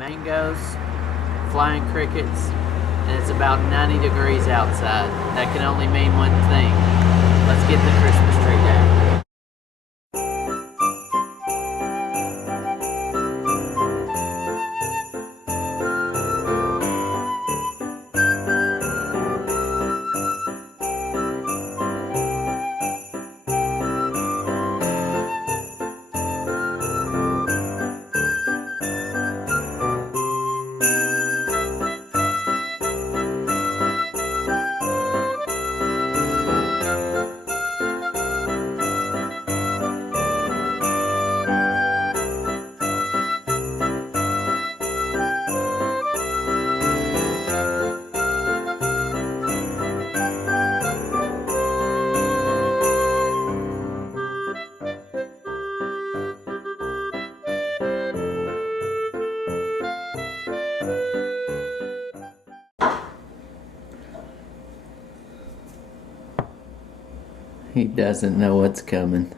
mangoes, flying crickets, and it's about 90 degrees outside. That can only mean one thing. Let's get the Christmas tree down. He doesn't know what's coming.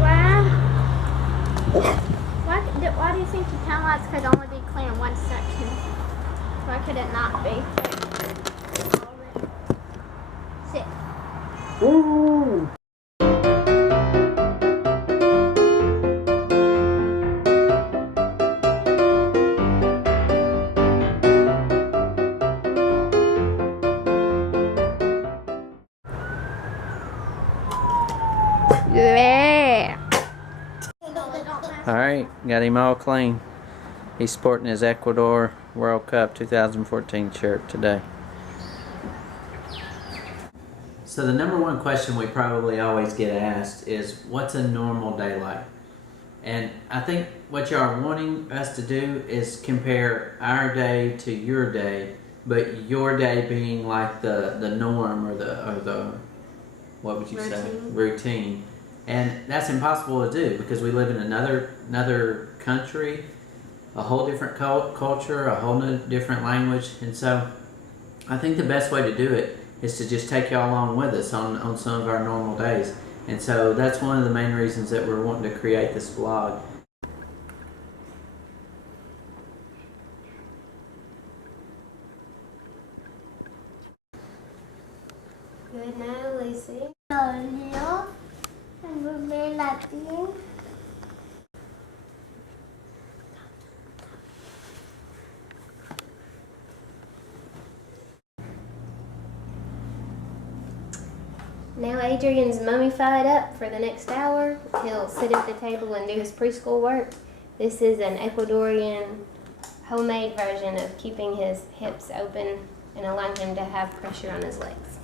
Wow. Why do you think the town lights could only be clear in one section? Why could it not be? Sit. Ooh. Yeah. Alright, got him all clean. He's sporting his Ecuador World Cup 2014 shirt today. So the number one question we probably always get asked is, what's a normal day like? And I think what y'all are wanting us to do is compare our day to your day, but your day being like the norm or the what would you say? Routine. And that's impossible to do because we live in another country, a whole different culture, a whole different language. And so I think the best way to do it is to just take y'all along with us on some of our normal days. And so that's one of the main reasons that we're wanting to create this vlog. Good night, Lucy. Hello. And we're very lucky. Now Adrian's mummified up for the next hour. He'll sit at the table and do his preschool work. This is an Ecuadorian homemade version of keeping his hips open and allowing him to have pressure on his legs.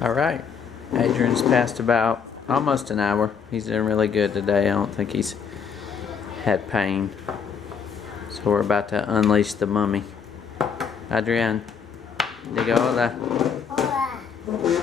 Alright, Adrian's passed about almost an hour. He's doing really good today. I don't think he's had pain. So we're about to unleash the mummy. Adrian, diga hola. Hola.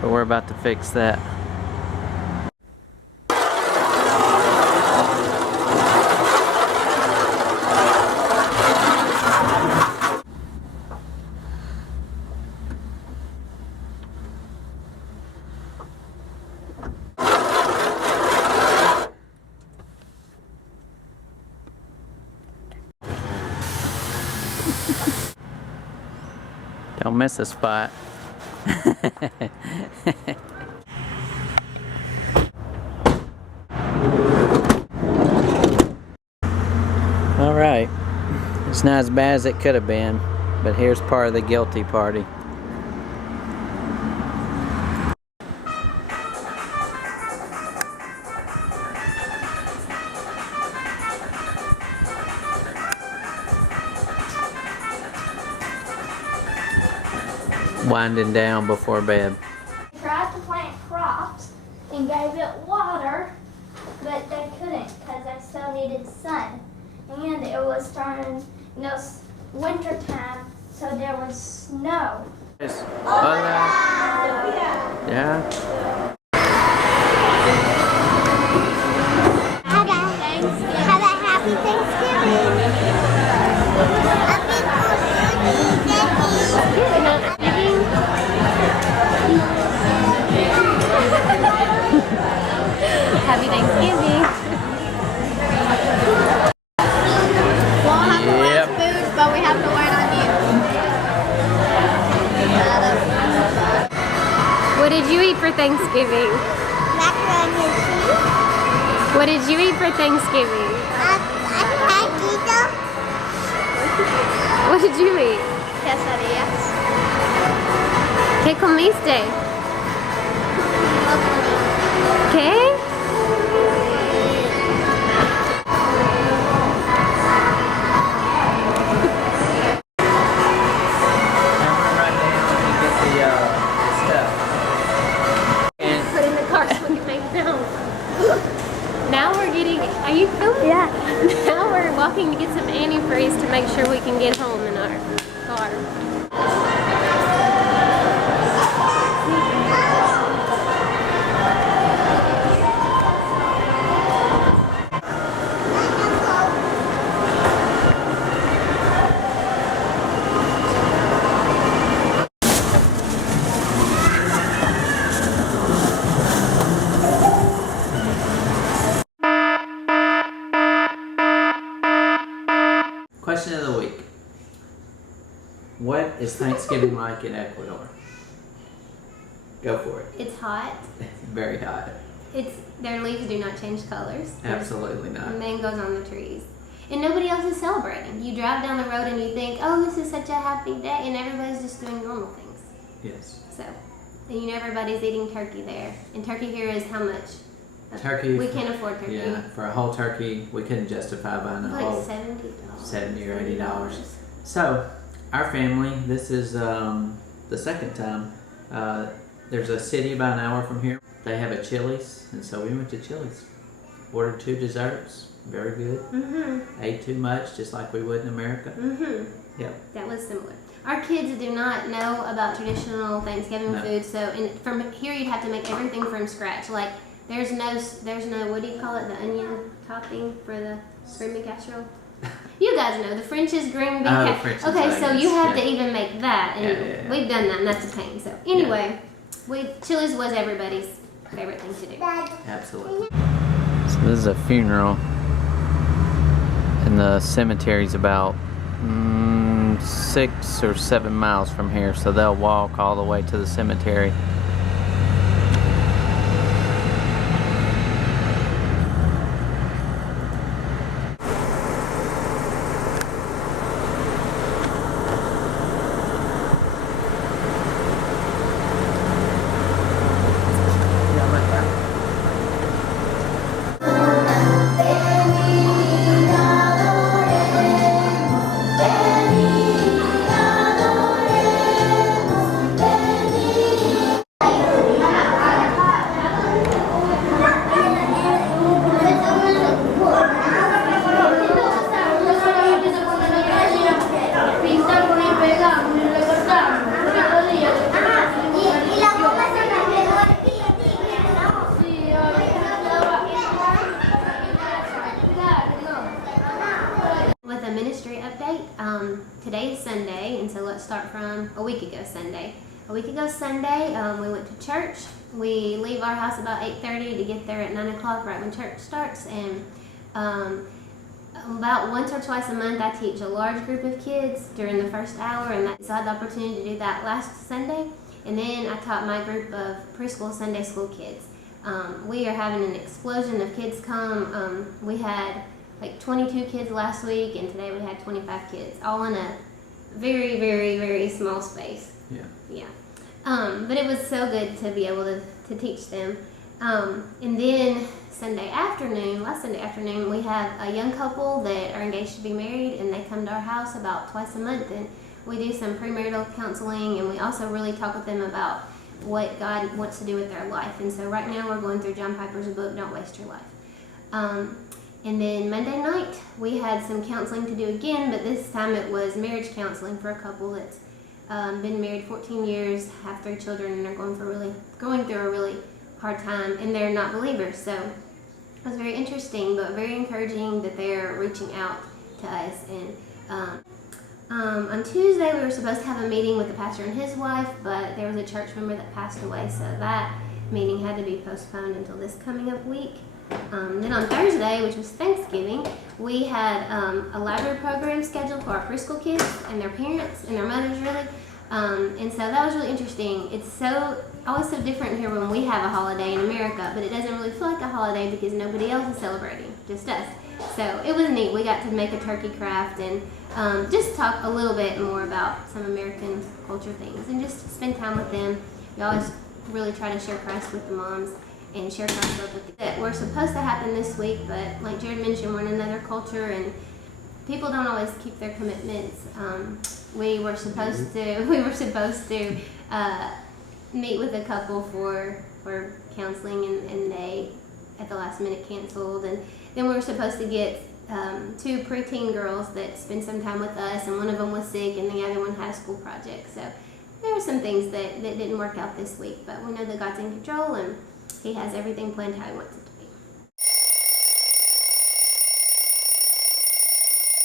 But we're about to fix that. Don't miss a spot. Alright, it's not as bad as it could have been, But here's part of the guilty party. Winding down before bed. They tried to plant crops and gave it water, but they couldn't because they still needed sun. And it was starting, winter time, so there was snow. Hola. Yeah. Have a happy Thanksgiving. Happy Thanksgiving. We'll have the last food, but we have to wait on you. What did you eat for Thanksgiving? Macaroni and cheese. What did you eat for Thanksgiving? What did you eat? Quesadillas. ¿Qué comiste? ¿Qué? Put in the car so we can make film. Now we're getting, are you filming? Yeah. Now we're walking to get some antifreeze to make sure we can get home in our car. Question of the week. What is Thanksgiving like in Ecuador? Go for it. It's hot. It's very hot. Their leaves do not change colors. Absolutely There's not. mangoes on the trees. And nobody else is celebrating. You drive down the road and you think, oh, this is such a happy day, and everybody's just doing normal things. Yes. So, and everybody's eating turkey there. And turkey here is how much? Turkey. We can't afford turkey. Yeah, for a whole turkey, we couldn't justify buying a Like whole $70. $70 or $80. So, our family, this is the second time. There's a city about an hour from here. They have a Chili's, and so we went to Chili's. Ordered 2 desserts, very good. Ate too much, just like we would in America. Yep. That was similar. Our kids do not know about traditional Thanksgiving food, so from here you'd have to make everything from scratch. Like there's no what do you call it? The onion topping for the green bean casserole. You guys know the French's green bean casserole. Okay, so you have to even make that, and we've done that, and that's a pain. So anyway, Chili's was everybody's favorite thing to do. Absolutely. So this is a funeral, and the cemetery's about 6 or 7 miles from here, so they'll walk all the way to the cemetery. Today is Sunday, and so let's start from a week ago Sunday. A week ago Sunday, we went to church. We leave our house about 8:30 to get there at 9 o'clock, right when church starts. And about once or twice a month, I teach a large group of kids during the first hour, and so I had the opportunity to do that last Sunday. And then I taught my group of preschool Sunday school kids. We are having an explosion of kids come. We had like 22 kids last week, and today we had 25 kids, all in very, very, very small space. Yeah. Yeah. But it was so good to be able to teach them. And then last Sunday afternoon, we have a young couple that are engaged to be married, and they come to our house about twice a month, and we do some premarital counseling, and we also really talk with them about what God wants to do with their life. And so right now we're going through John Piper's book, Don't Waste Your Life. And then Monday night, we had some counseling to do again, but this time it was marriage counseling for a couple that's been married 14 years, have 3 children, and are going through a really hard time, and they're not believers. So it was very interesting, but very encouraging that they're reaching out to us. And on Tuesday, we were supposed to have a meeting with the pastor and his wife, but there was a church member that passed away, so that meeting had to be postponed until this coming up week. Then on Thursday, which was Thanksgiving, we had a library program scheduled for our preschool kids and their parents and their mothers, really. And so that was really interesting. It's always so different here when we have a holiday in America, but it doesn't really feel like a holiday because nobody else is celebrating, just us. So it was neat. We got to make a turkey craft and just talk a little bit more about some American culture things and just spend time with them. We always really try to share Christ with the moms and share Christ's love with them. That were supposed to happen this week, but like Jared mentioned, we're in another culture and people don't always keep their commitments. We were supposed to meet with a couple for counseling, and they at the last minute canceled. And then we were supposed to get 2 preteen girls that spent some time with us, and one of them was sick, and the other one had a school project. So there were some things that didn't work out this week, but we know that God's in control and He has everything planned how He wants it to be.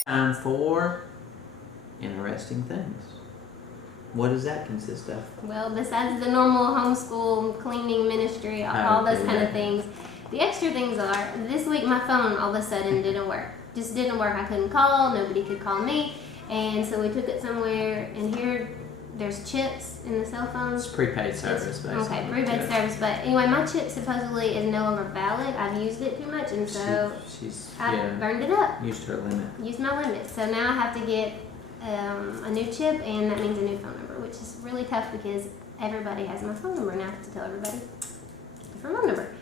Time for interesting things. What does that consist of? Well, besides the normal homeschool, cleaning ministry, all those kind of things, the extra things are, this week my phone all of a sudden didn't work. Just didn't work. I couldn't call, nobody could call me, and so we took it somewhere, and here there's chips in the cell phones. It's prepaid service, basically. Okay, prepaid service, but anyway, my chip supposedly is no longer valid. I've used it too much, and so I burned it up. Used her limit. Used my limit. So now I have to get a new chip, and that means a new phone number, which is really tough because everybody has my phone number now. I have to tell everybody different phone number.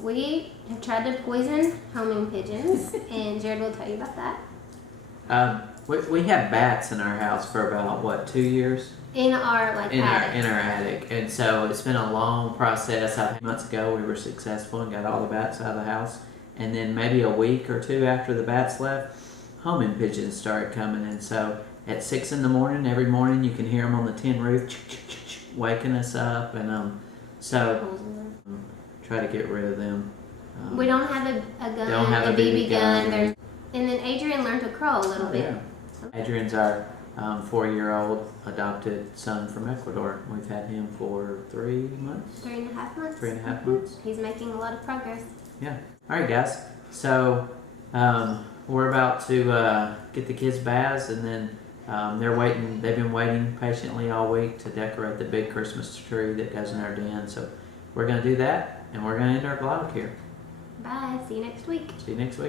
We have tried to poison homing pigeons, and Jared will tell you about that. We had bats in our house for about 2 years? In our attic. In our attic, and so it's been a long process. Months ago we were successful and got all the bats out of the house, and then maybe a week or 2 after the bats left, homing pigeons started coming. And so at 6 in the morning, every morning you can hear them on the tin roof waking us up, and so try to get rid of them. We don't have a gun, don't have a BB gun. And then Adrian learned to crawl a little bit. Yeah. Adrian's our 4-year-old adopted son from Ecuador. We've had him for 3 months. 3.5 months. 3.5 months. He's making a lot of progress. Yeah. All right, guys. So we're about to get the kids baths, and then they're waiting. They've been waiting patiently all week to decorate the big Christmas tree that goes in our den. So we're going to do that, and we're going to end our vlog here. Bye. See you next week. See you next week.